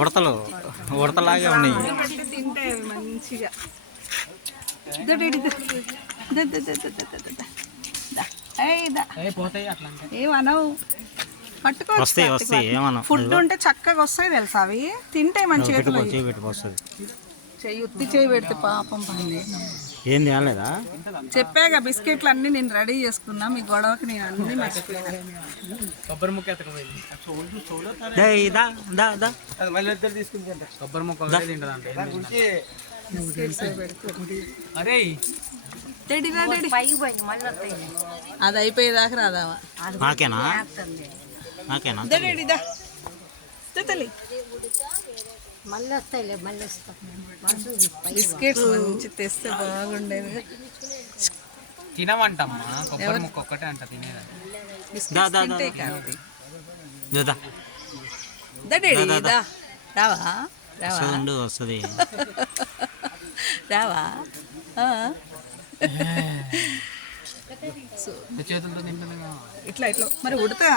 ఉడతలు ఉడతలాగే ఉన్నాయి. తింటే మంచిగా ఏమనవు వస్తాయి వస్తాయి ఏమన్నా ఫుడ్ ఉంటే చక్కగా వస్తాయి తెలుసా అవి తింటే మంచిగా వస్తుంది. ఉత్తి చేయి పెడితే పాపం పండి ఏం తేలేదా చెప్పాగా బిస్కెట్లు అన్ని నేను రెడీ చేసుకున్నా మీ గొడవకి నేను అన్ని మర్చిపోయాను. కొబ్బరి ముక్క కొబ్బరి ముక్క అరే అది అయిపోయేదాకా రాదావా నాకేనా నాకేనా తల్లి బిస్కెట్స్ మంచి తెస్తే బాగుండేది. తినమంటమ్మా కొబ్బరి ముక్క ఒక్కటే అంట తినేది. రావా వస్తుంది రావా చేతులతో తింటుంది ఇట్లా ఇట్లా మరి ఉడతా.